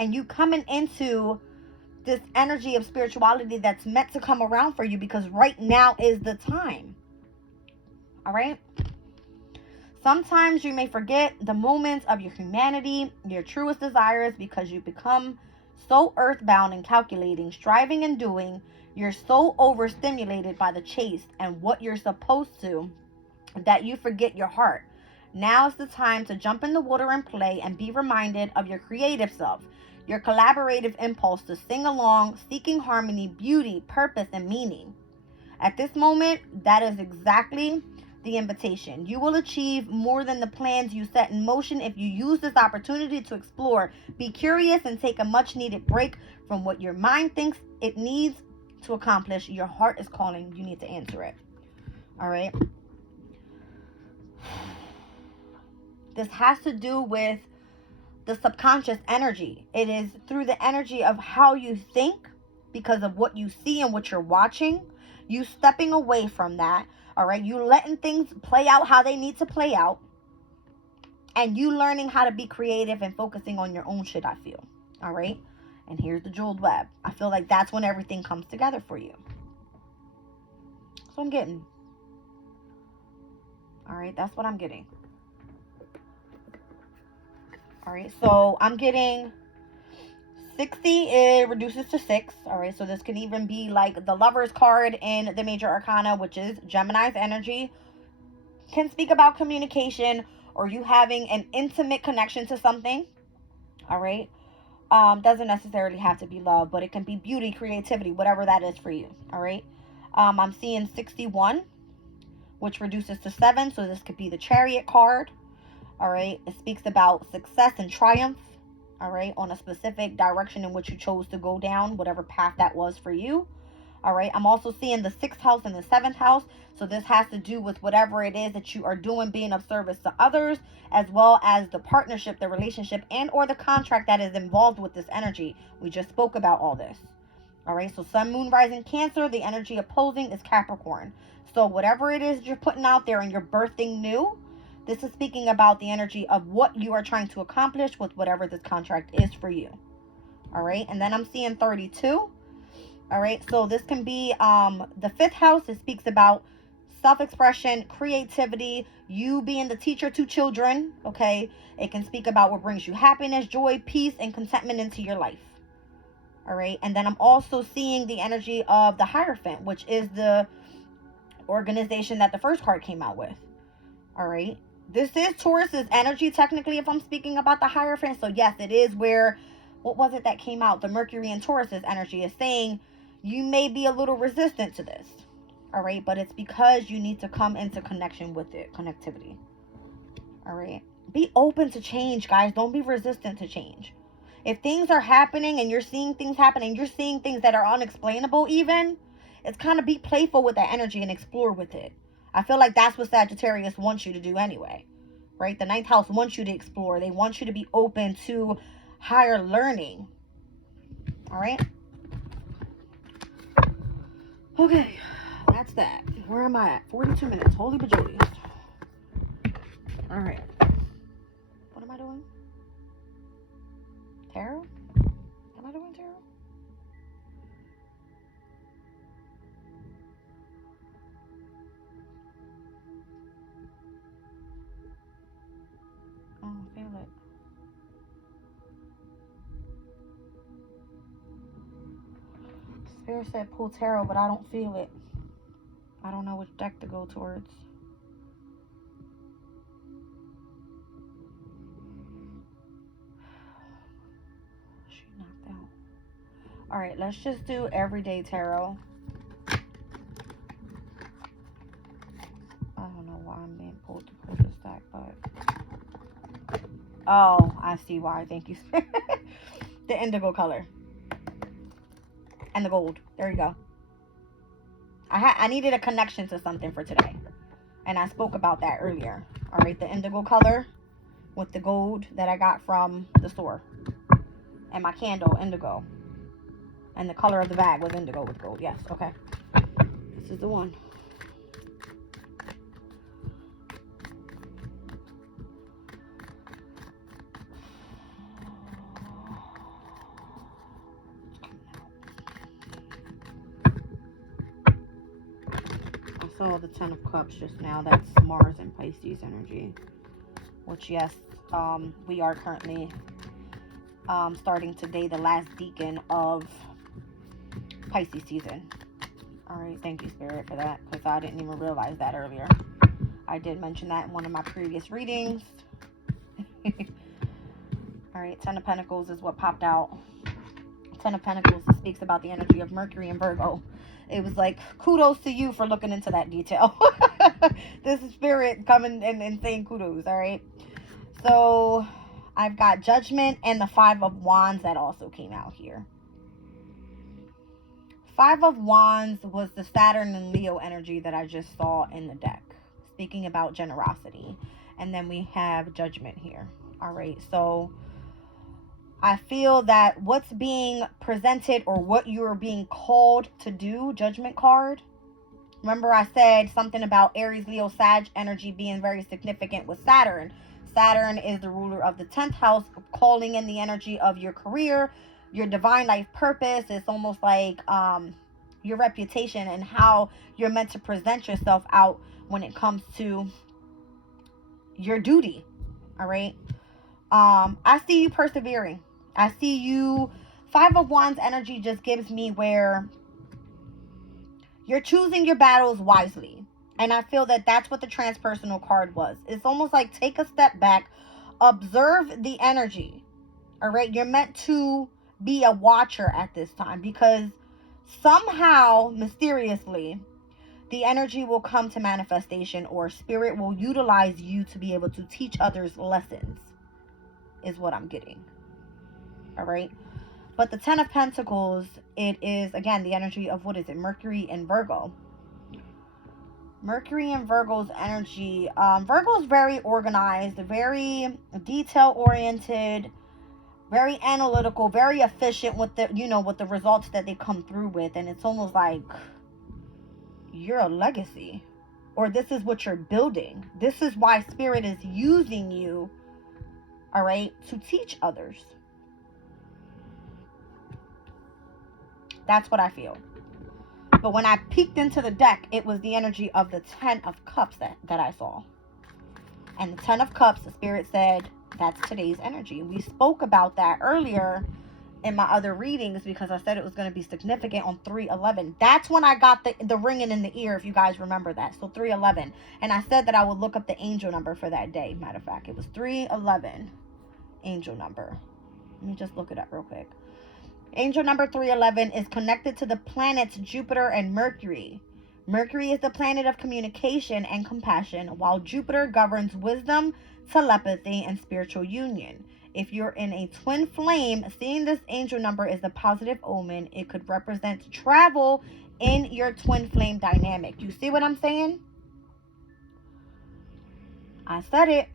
and you coming into this energy of spirituality that's meant to come around for you, because right now is the time. All right? Sometimes you may forget the moments of your humanity, your truest desires, because you become so earthbound and calculating, striving and doing. You're so overstimulated by the chase and what you're supposed to that you forget your heart. Now's the time to jump in the water and play and be reminded of your creative self, your collaborative impulse to sing along, seeking harmony, beauty, purpose, and meaning. At this moment, that is exactly the invitation. You will achieve more than the plans you set in motion if you use this opportunity to explore, be curious, and take a much needed break from what your mind thinks it needs to accomplish. Your heart is calling. You need to answer it. All right. This has to do with the subconscious energy. It is through the energy of how you think, because of what you see and what you're watching. You stepping away from that, All right, you letting things play out how they need to play out, and you learning how to be creative and focusing on your own shit, I feel. All right, and here's the jeweled web. I feel like that's when everything comes together for you. So I'm getting. All right, that's what I'm getting. All right, so I'm getting 60, it reduces to 6. All right, so this can even be like the Lover's card in the Major Arcana, which is Gemini's energy. Can speak about communication or you having an intimate connection to something. All right, doesn't necessarily have to be love, but it can be beauty, creativity, whatever that is for you. All right, I'm seeing 61, which reduces to 7, so this could be the Chariot card. All right, it speaks about success and triumph, all right, on a specific direction in which you chose to go down, whatever path that was for you. All right, I'm also seeing the 6th house and the 7th house, so this has to do with whatever it is that you are doing, being of service to others, as well as the partnership, the relationship, and or the contract that is involved with this energy. We just spoke about all this. All right, so Sun, Moon, Rising, Cancer, the energy opposing is Capricorn. So whatever it is you're putting out there and you're birthing new, this is speaking about the energy of what you are trying to accomplish with whatever this contract is for you. All right, and then I'm seeing 32. All right, so this can be the 5th house. It speaks about self-expression, creativity, you being the teacher to children. Okay, it can speak about what brings you happiness, joy, peace, and contentment into your life. All right, and then I'm also seeing the energy of the Hierophant, which is the organization that the first card came out with. All right, this is Taurus's energy technically, if I'm speaking about the Hierophant. So yes, it is where, what was it that came out? The Mercury and Taurus's energy is saying you may be a little resistant to this. All right, but it's because you need to come into connection with it, connectivity. All right, be open to change, guys. Don't be resistant to change. If things are happening and you're seeing things happening, you're seeing things that are unexplainable even, it's kind of be playful with that energy and explore with it. I feel like that's what Sagittarius wants you to do anyway, right? The 9th house wants you to explore. They want you to be open to higher learning. All right. Okay, that's that. Where am I at? 42 minutes. Holy bajillions. All right. What am I doing? Tarot? Am I doing tarot? I don't feel it. Spirit said pull tarot, but I don't feel it. I don't know which deck to go towards. She knocked out. All right, let's just do everyday tarot. I don't know why I'm being pulled to pull this deck, but oh, I see why. Thank you. The indigo color and the gold. There you go. I needed a connection to something for today, and I spoke about that earlier. All right, the indigo color with the gold that I got from the store, and my candle indigo, and the color of the bag was indigo with gold. Yes, okay, this is the one. saw the Ten of Cups just now. That's Mars and Pisces energy. Which, yes, we are currently starting today the last decan of Pisces season. Alright, thank you, Spirit, for that. Because I didn't even realize that earlier. I did mention that in one of my previous readings. Alright, Ten of Pentacles is what popped out. Ten of Pentacles speaks about the energy of Mercury and Virgo. It was like, kudos to you for looking into that detail. This is Spirit coming and saying kudos, alright? So, I've got Judgment and the Five of Wands that also came out here. Five of Wands was the Saturn and Leo energy that I just saw in the deck. Speaking about generosity. And then we have Judgment here. Alright, so I feel that what's being presented or what you're being called to do, Judgment card, Remember I said something about Aries, Leo, Sag energy being very significant with Saturn. Saturn is the ruler of the 10th house, calling in the energy of your career, your divine life purpose. It's almost like your reputation and how you're meant to present yourself out when it comes to your duty. All right. I see you persevering. I see you. 5 of Wands energy just gives me where you're choosing your battles wisely. And I feel that that's what the transpersonal card was. It's almost like take a step back, observe the energy. All right. You're meant to be a watcher at this time, because somehow, mysteriously, the energy will come to manifestation, or spirit will utilize you to be able to teach others lessons, is what I'm getting. All right. But the 10 of Pentacles, it is, again, the energy of, what is it? Mercury and Virgo. Mercury and Virgo's energy. Virgo's very organized, very detail-oriented, very analytical, very efficient with the, with the results that they come through with. And it's almost like you're a legacy, or this is what you're building. This is why spirit is using you, all right, to teach others. That's what I feel. But when I peeked into the deck, it was the energy of the 10 of Cups that I saw. And the 10 of Cups, the spirit said, that's today's energy. We spoke about that earlier in my other readings, because I said it was going to be significant on 3/11. That's when I got the ringing in the ear, if you guys remember that. So 3/11. And I said that I would look up the angel number for that day. Matter of fact, it was 3/11. Angel number. Let me just look it up real quick. Angel number 311 is connected to the planets Jupiter and Mercury. Mercury is the planet of communication and compassion, while Jupiter governs wisdom, telepathy, and spiritual union. If you're in a twin flame, seeing this angel number is a positive omen. It could represent travel in your twin flame dynamic. You see what I'm saying? I said it.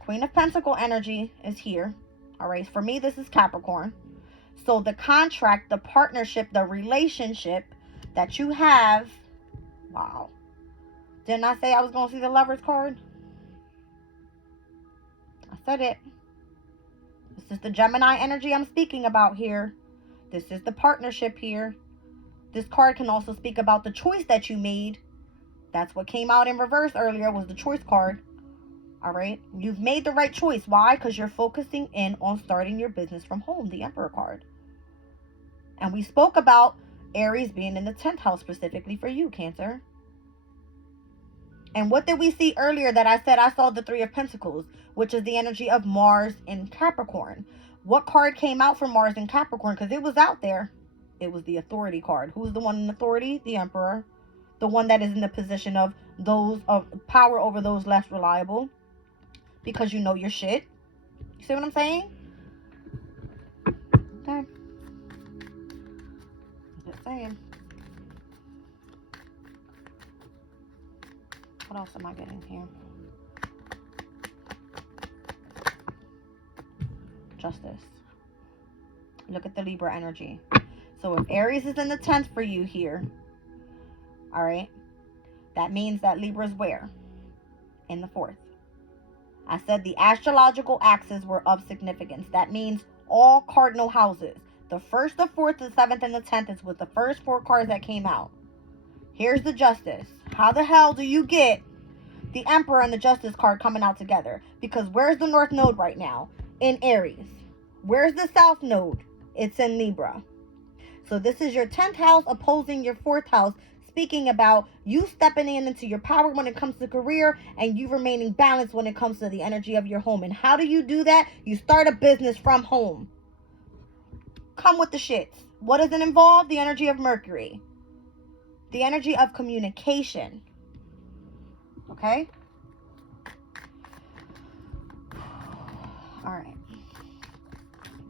Queen of Pentacle energy is here. All right. For me, this is Capricorn. So the contract, the partnership, the relationship that you have. Wow. Didn't I say I was going to see the Lover's card? I said it. This is the Gemini energy I'm speaking about here. This is the partnership here. This card can also speak about the choice that you made. That's what came out in reverse earlier, was the choice card. All right. You've made the right choice. Why? Because you're focusing in on starting your business from home, the Emperor card. And we spoke about Aries being in the 10th house specifically for you, Cancer. And what did we see earlier that I said I saw the 3 of Pentacles, which is the energy of Mars in Capricorn. What card came out for Mars in Capricorn? Because it was out there. It was the Authority card. Who's the one in authority? The Emperor. The one that is in the position of those of power over those less reliable. Because you know your shit. You see what I'm saying? Okay. Just saying. What else am I getting here? Justice. Look at the Libra energy. So if Aries is in the 10th for you here, all right, that means that Libra's where? In the 4th. I said the astrological axes were of significance. That means all cardinal houses. The 1st, the 4th, the 7th, and the 10th is with the first 4 cards that came out. Here's the Justice. How the hell do you get the Emperor and the Justice card coming out together? Because where's the North Node right now? In Aries. Where's the South Node? It's in Libra. So this is your 10th house opposing your 4th house, speaking about you stepping into your power when it comes to career, and you remaining balanced when it comes to the energy of your home. And how do you do that? You start a business from home. Come with the shits. What does it involve? The energy of Mercury. The energy of communication. Okay? All right.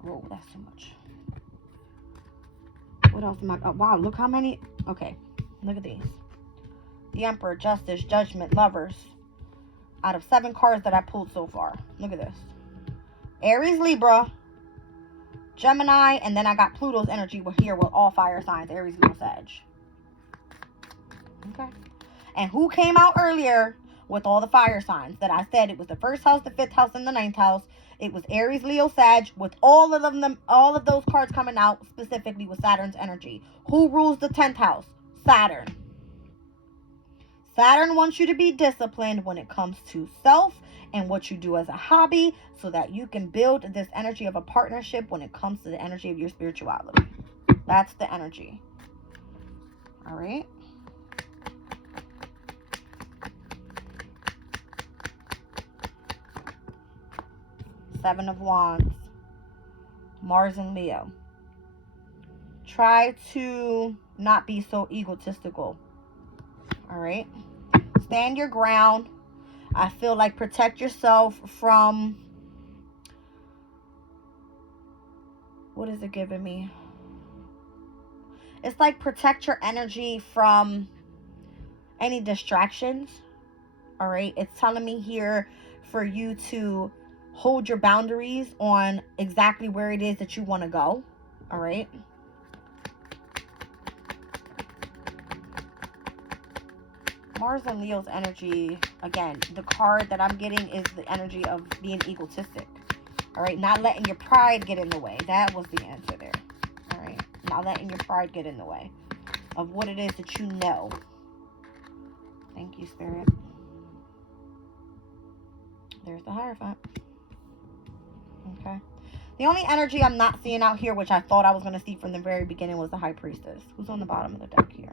Whoa, that's too much. What else am I? Oh, wow, look how many. Okay, look at these. The Emperor, Justice, Judgment, Lovers. Out of 7 cards that I pulled so far. Look at this. Aries, Libra, Gemini, and then I got Pluto's energy here with all fire signs. Aries, Leo, Sag. Okay. And who came out earlier with all the fire signs that I said? It was the first house, the fifth house, and the ninth house. It was Aries, Leo, Sag, with all of those cards coming out specifically with Saturn's energy. Who rules the 10th house? Saturn. Saturn wants you to be disciplined when it comes to self and what you do as a hobby, so that you can build this energy of a partnership when it comes to the energy of your spirituality. That's the energy. All right. Seven of Wands. Mars and Leo. Try to not be so egotistical. All right. Stand your ground. I feel like protect yourself from, what is it giving me? It's like protect your energy from any distractions. All right. It's telling me here for you to hold your boundaries on exactly where it is that you want to go. All right. Mars and Leo's energy, again, the card that I'm getting is the energy of being egotistic. All right. Not letting your pride get in the way. That was the answer there. All right. Not letting your pride get in the way of what it is that you know. Thank you, Spirit. There's the Hierophant. Okay. The only energy I'm not seeing out here, which I thought I was going to see from the very beginning, was the High Priestess. Who's on the bottom of the deck here?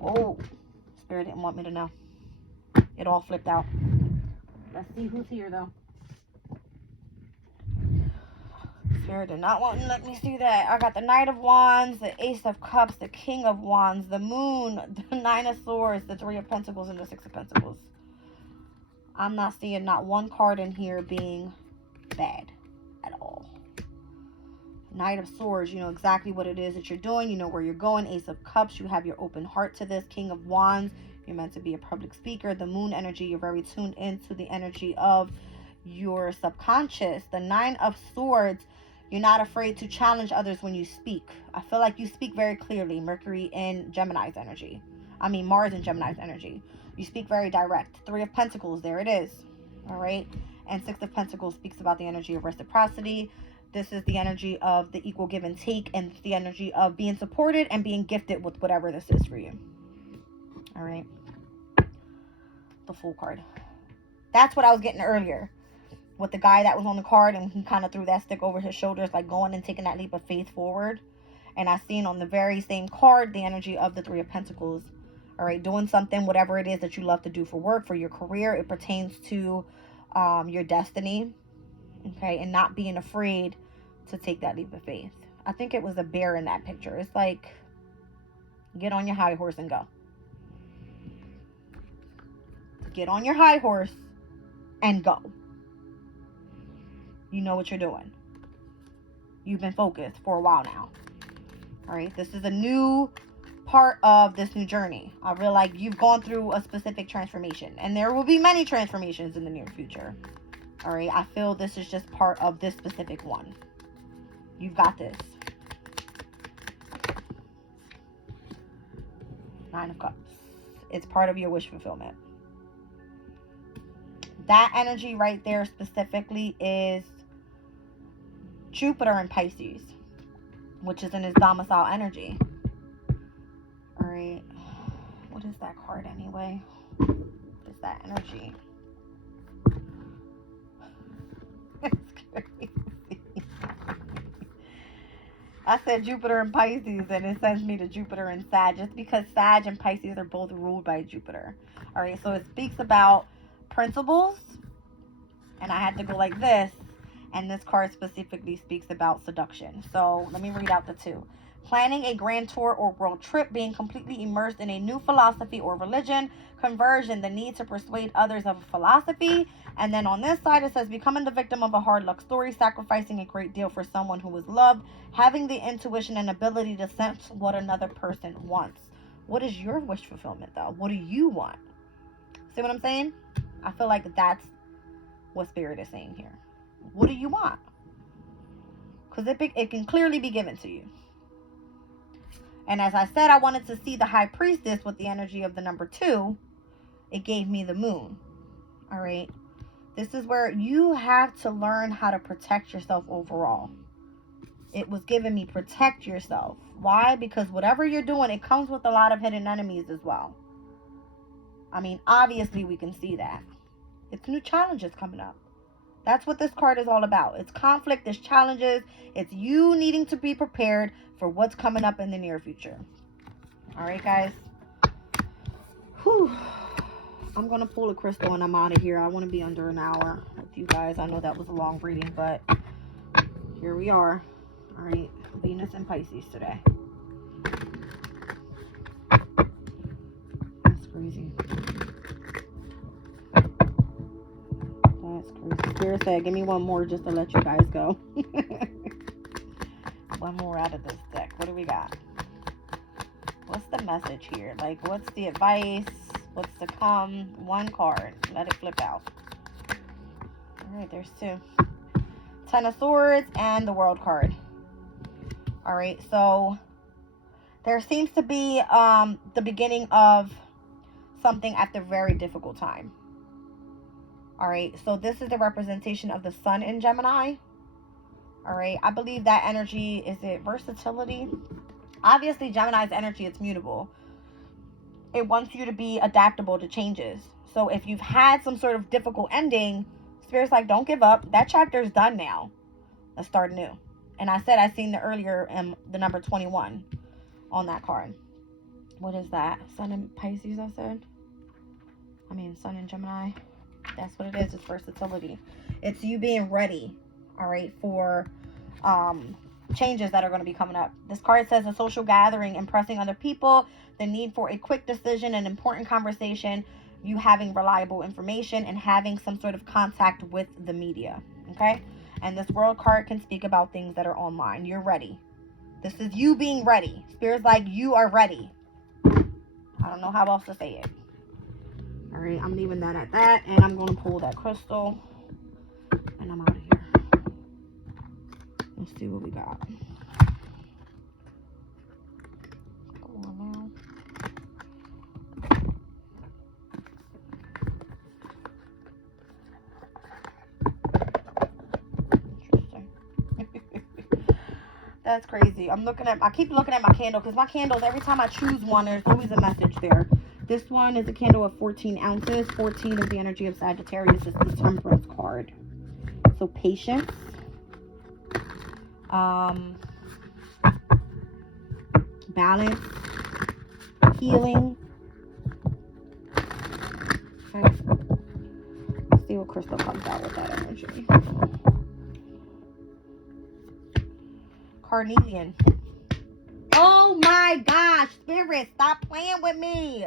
Oh, Spirit didn't want me to know. It all flipped out. Let's see who's here, though. Spirit did not want to let me see that. I got the Knight of Wands, the Ace of Cups, the King of Wands, the Moon, the Nine of Swords, the Three of Pentacles, and the Six of Pentacles. I'm not seeing not one card in here being bad at all. Knight of Swords, you know exactly what it is that you're doing. You know where you're going. Ace of Cups, you have your open heart to this. King of Wands, you're meant to be a public speaker. The Moon energy, you're very tuned into the energy of your subconscious. The Nine of Swords, you're not afraid to challenge others when you speak. I feel like you speak very clearly. Mercury in Gemini's energy. I mean, Mars in Gemini's energy. You speak very direct. Three of Pentacles, there it is. All right. And Six of Pentacles speaks about the energy of reciprocity. This is the energy of the equal give and take, and the energy of being supported and being gifted with whatever this is for you. All right. The Fool card. That's what I was getting earlier with the guy that was on the card, and he kind of threw that stick over his shoulders, like going and taking that leap of faith forward. And I seen on the very same card the energy of the Three of Pentacles. All right, doing something, whatever it is that you love to do for work, for your career. It pertains to your destiny, okay, and not being afraid to take that leap of faith. I think it was a bear in that picture. It's like, get on your high horse and go. Get on your high horse and go. You know what you're doing. You've been focused for a while now. All right, this is a new part of this new journey. I feel like you've gone through a specific transformation, and there will be many transformations in the near future. All right, I feel this is just part of this specific one. You've got this. Nine of Cups. It's part of your wish fulfillment. That energy right there specifically is Jupiter in Pisces, which is in his domicile energy. All right. What is that card anyway? What is that energy? It's crazy. I said Jupiter and Pisces, and it sends me to Jupiter and Sag, just because Sag and Pisces are both ruled by Jupiter. All right, so it speaks about principles, and I had to go like this, and this card specifically speaks about seduction. So let me read out the two. Planning a grand tour or world trip, being completely immersed in a new philosophy or religion. Conversion, the need to persuade others of a philosophy. And then on this side, it says becoming the victim of a hard luck story, sacrificing a great deal for someone who is loved, having the intuition and ability to sense what another person wants. What is your wish fulfillment, though? What do you want? See what I'm saying? I feel like that's what Spirit is saying here. What do you want? Because it can clearly be given to you. And as I said, I wanted to see the High Priestess with the energy of the number 2. it gave me the moon. All right. This is where you have to learn how to protect yourself overall. It was giving me protect yourself. Why? Because whatever you're doing, it comes with a lot of hidden enemies as well. I mean, obviously we can see that. It's new challenges coming up. That's what this card is all about. It's conflict, it's challenges, it's you needing to be prepared for what's coming up in the near future. All right, guys. Whew. I'm going to pull a crystal and I'm out of here. I want to be under an hour with you guys. I know that was a long reading, but here we are. All right, Venus and Pisces today. That's crazy. That's crazy. Spirit said, give me one more just to let you guys go. One more out of this deck. What do we got? What's the message here? Like, what's the advice? What's to come? One card. Let it flip out. All right, there's two. 10 of Swords and the World card. All right, so there seems to be the beginning of something at the very difficult time. All right, so this is the representation of the sun in Gemini. All right, I believe that energy, is it versatility? Obviously, Gemini's energy is mutable. It wants you to be adaptable to changes. So if you've had some sort of difficult ending, Spirit's like, don't give up. That chapter is done now. Let's start new. And I said I seen the earlier the number 21 on that card. What is that? Sun in Pisces, I said. I mean, Sun in Gemini. That's what it is. It's versatility. It's you being ready, all right, for changes that are going to be coming up. This card says a social gathering, impressing other people, the need for a quick decision, an important conversation, you having reliable information, and having some sort of contact with the media, okay? And this World card can speak about things that are online. You're ready. This is you being ready. Spirit's like, you are ready. I don't know how else to say it. All right, I'm leaving that at that, and I'm going to pull that crystal, and I'm out of here. Let's see what we got. Come on now. Interesting. That's crazy. I keep looking at my candle, because my candles, every time I choose one, there's always a message there. This one is a candle of 14 ounces. 14 is the energy of Sagittarius. It's the Temperance card. So patience. Balance. Healing. Okay. Let's see what crystal comes out with that energy. Carnelian. Oh my gosh, Spirit, stop playing with me.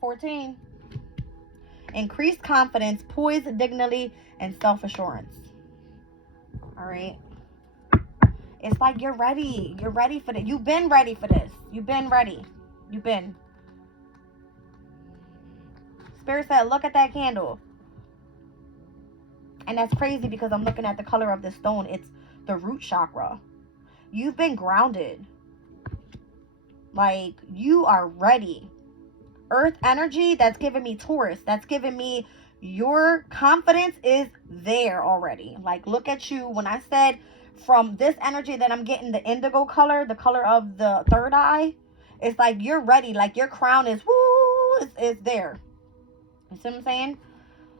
14. Increased confidence, poise, dignity, and self-assurance. All right. It's like you're ready. You're ready for this. You've been ready for this. You've been ready. You've been. Spirit said, look at that candle. And that's crazy because I'm looking at the color of the stone. It's the root chakra. You've been grounded. Like, you are ready. Earth energy, that's giving me Taurus. That's giving me your confidence is there already. Like, look at you. When I said from this energy that I'm getting the indigo color, the color of the third eye, it's like you're ready. Like, your crown is, woo, it's there. You see what I'm saying?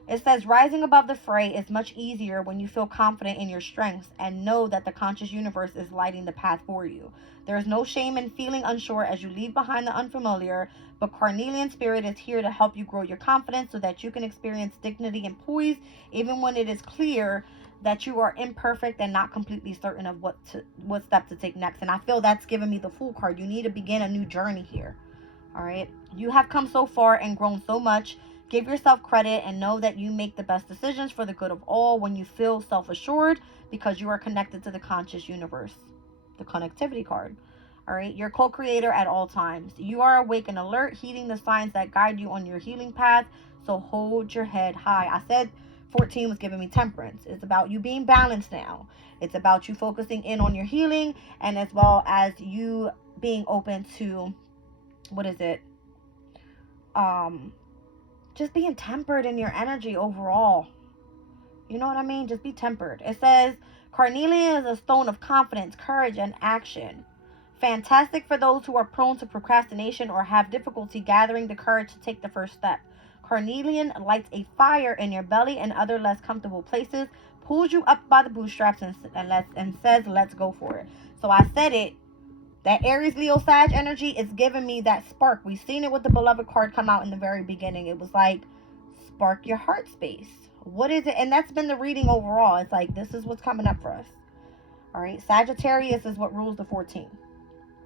It says, rising above the fray is much easier when you feel confident in your strengths and know that the conscious universe is lighting the path for you. There is no shame in feeling unsure as you leave behind the unfamiliar, but Carnelian Spirit is here to help you grow your confidence so that you can experience dignity and poise, even when it is clear that you are imperfect and not completely certain of what step to take next. And I feel that's giving me the Fool card. You need to begin a new journey here. All right. You have come so far and grown so much. Give yourself credit and know that you make the best decisions for the good of all when you feel self-assured because you are connected to the conscious universe. The connectivity card. All right. You're co-creator at all times. You are awake and alert, heeding the signs that guide you on your healing path. So hold your head high. I said 14 was giving me temperance. It's about you being balanced now. It's about you focusing in on your healing and as well as you being open to what is it? Just being tempered in your energy overall. You know what I mean? Just be tempered. It says carnelian is a stone of confidence, courage, and action. Fantastic for those who are prone to procrastination or have difficulty gathering the courage to take the first step. Carnelian lights a fire in your belly and other less comfortable places, pulls you up by the bootstraps, and says, let's go for it. So I said it. That Aries, Leo, Sag energy is giving me that spark. We've seen it with the beloved card come out in the very beginning. It was like, spark your heart space. What is it? And that's been the reading overall. It's like, this is what's coming up for us. All right. Sagittarius is what rules the 14th.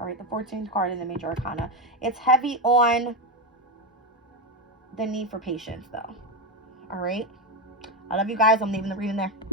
All right. The 14th card in the major arcana. It's heavy on the need for patience, though. All right. I love you guys. I'm leaving the reading there.